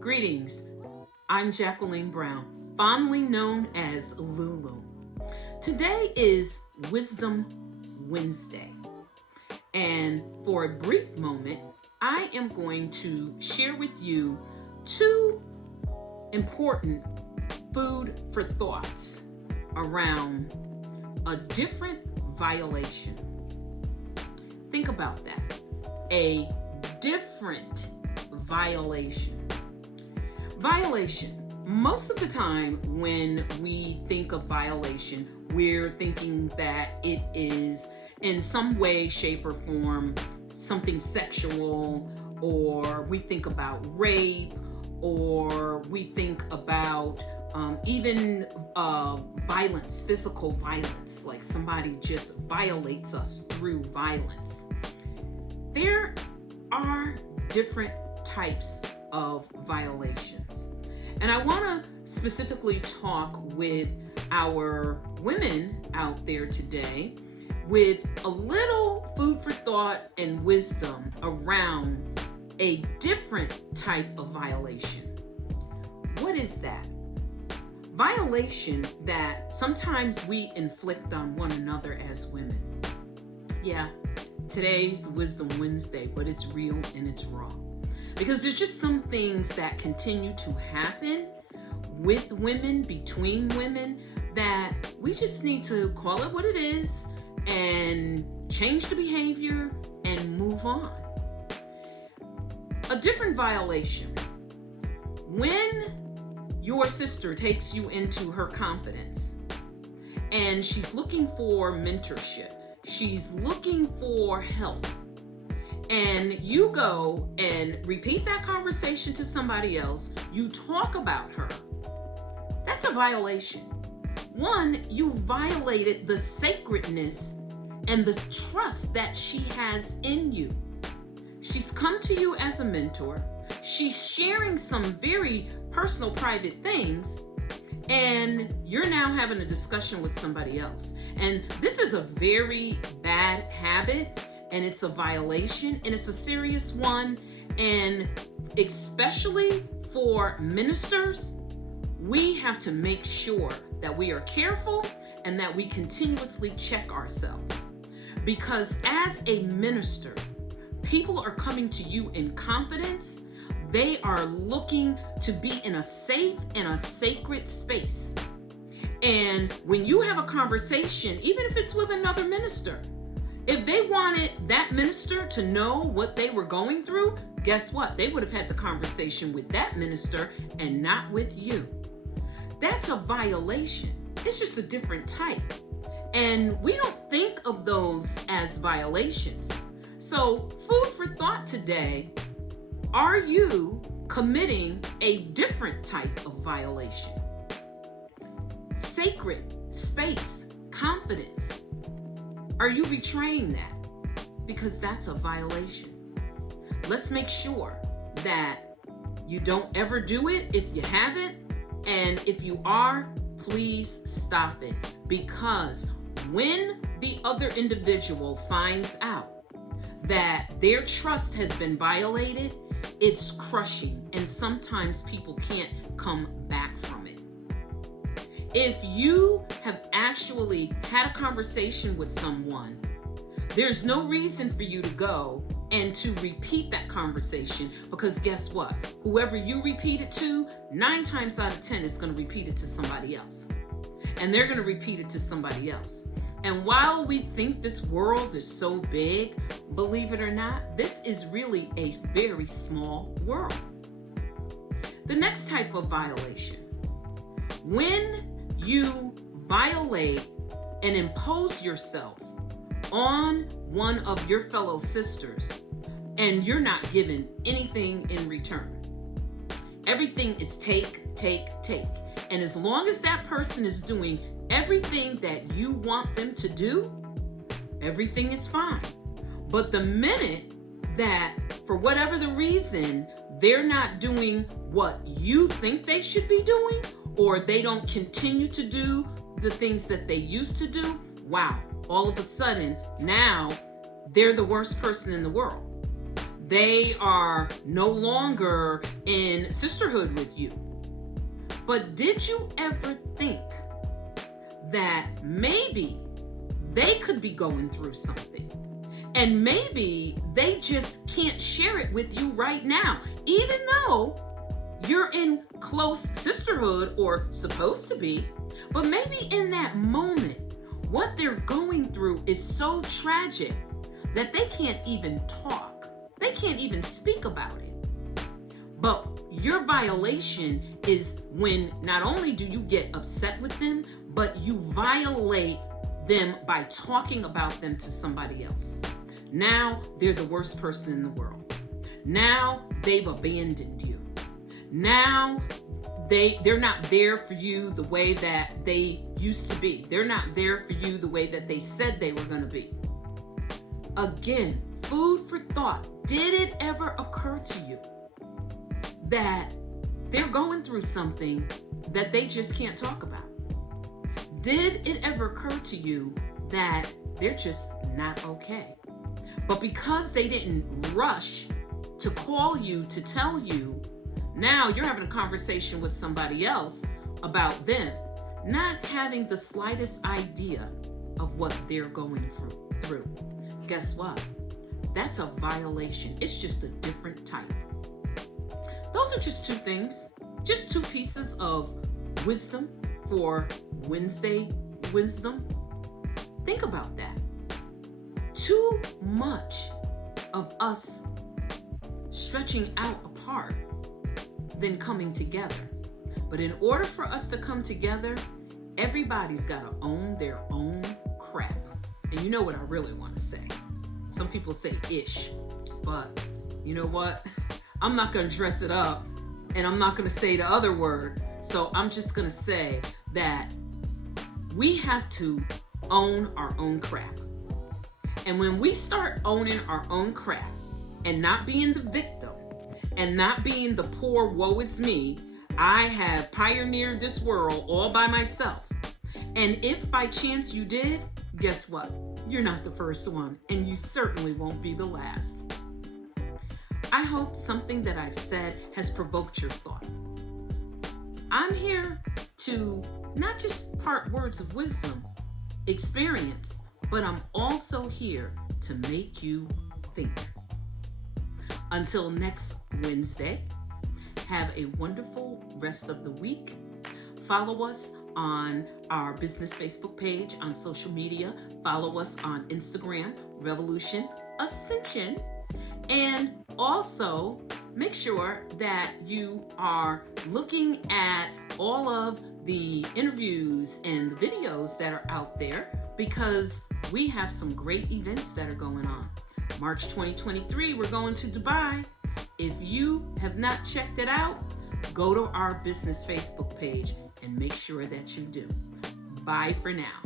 Greetings, I'm Jacqueline Brown, fondly known as Lulu. Today is Wisdom Wednesday, and for a brief moment, I am going to share with you two important food for thoughts around a different violation. Think about that. A different violation. Violation. Most of the time when we think of violation, we're thinking that it is in some way, shape, or form something sexual, or we think about rape, or we think about even violence, physical violence, like somebody just violates us through violence. There are different types of violations. And I want to specifically talk with our women out there today with a little food for thought and wisdom around a different type of violation. What is that? Violation that sometimes we inflict on one another as women. Yeah, today's Wisdom Wednesday, but it's real and it's raw. Because there's just some things that continue to happen with women, between women, that we just need to call it what it is and change the behavior and move on. A different violation. When your sister takes you into her confidence and she's looking for mentorship, she's looking for help, and you go and repeat that conversation to somebody else, you talk about her, that's a violation. One, you violated the sacredness and the trust that she has in you. She's come to you as a mentor. She's sharing some very personal, private things, and you're now having a discussion with somebody else. And this is a very bad habit. And it's a violation, and it's a serious one. And especially for ministers, we have to make sure that we are careful and that we continuously check ourselves. Because as a minister, people are coming to you in confidence. They are looking to be in a safe and a sacred space. And when you have a conversation, even if it's with another minister, if they wanted that minister to know what they were going through, guess what? They would have had the conversation with that minister and not with you. That's a violation. It's just a different type. And we don't think of those as violations. So, food for thought today, are you committing a different type of violation? Sacred space, confidence. Are you betraying that? Because that's a violation. Let's make sure that you don't ever do it if you haven't. And if you are, please stop it. Because when the other individual finds out that their trust has been violated, it's crushing. And sometimes people can't come back from it. If you have actually had a conversation with someone, there's no reason for you to go and to repeat that conversation, because guess what? Whoever you repeat it to, 9 times out of 10 is going to repeat it to somebody else. And they're going to repeat it to somebody else. And while we think this world is so big, believe it or not, this is really a very small world. The next type of violation. When you violate and impose yourself on one of your fellow sisters and you're not given anything in return. Everything is take, take, take. And as long as that person is doing everything that you want them to do, everything is fine. But the minute that, for whatever the reason, they're not doing what you think they should be doing, or they don't continue to do the things that they used to do, wow, all of a sudden, now they're the worst person in the world. They are no longer in sisterhood with you. But did you ever think that maybe they could be going through something? And maybe they just can't share it with you right now, even though you're in close sisterhood or supposed to be. But maybe in that moment, what they're going through is so tragic that they can't even talk. They can't even speak about it. But your violation is when not only do you get upset with them, but you violate them by talking about them to somebody else. Now they're the worst person in the world. Now they've abandoned you. Now they're not there for you the way that they used to be. They're not there for you the way that they said they were going to be. Again, food for thought. Did it ever occur to you that they're going through something that they just can't talk about? Did it ever occur to you that they're just not okay? But because they didn't rush to call you to tell you, now you're having a conversation with somebody else about them, not having the slightest idea of what they're going through. Guess what? That's a violation. It's just a different type. Those are just two things, just two pieces of wisdom for Wednesday wisdom. Think about that. Too much of us stretching out apart than coming together. But in order for us to come together, everybody's got to own their own crap. And you know what I really want to say? Some people say ish, but you know what? I'm not going to dress it up, and I'm not going to say the other word. So I'm just going to say that we have to own our own crap. And when we start owning our own crap and not being the victim and not being the poor woe is me, I have pioneered this world all by myself. And if by chance you did, guess what? You're not the first one, and you certainly won't be the last. I hope something that I've said has provoked your thought. I'm here to not just part words of wisdom, experience, but I'm also here to make you think. Until next Wednesday, have a wonderful rest of the week. Follow us on our business Facebook page, on social media. Follow us on Instagram, Revolution Ascension. And also make sure that you are looking at all of the interviews and the videos that are out there, because we have some great events that are going on. March 2023, we're going to Dubai. If you have not checked it out, go to our business Facebook page and make sure that you do. Bye for now.